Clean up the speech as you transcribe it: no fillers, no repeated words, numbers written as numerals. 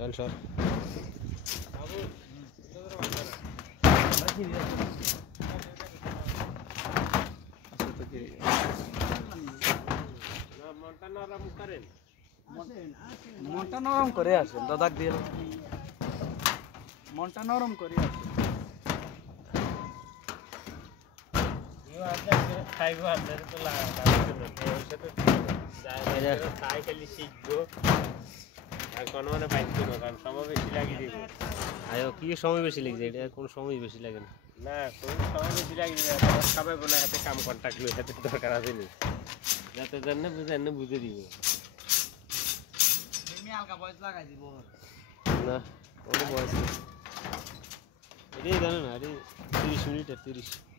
চল সর মনটা নরম করে আসেন দাদাক দিয়ে মনটা নরম করে আসেন কি সময় বেশি লাগছে এটা কোন সময় বেশি লাগে না না কোন সময় বেশি লাগে সবাই বলে হাতে কাম কন্ট্যাক্ট লই হাতে দরকার আছে নি যাতে জানে বুঝে দিব আমি হালকা বয়স লাগাই দিব না কোনো বয়স নেই এটাই জানো না এটাই 30 মিনিট আর 30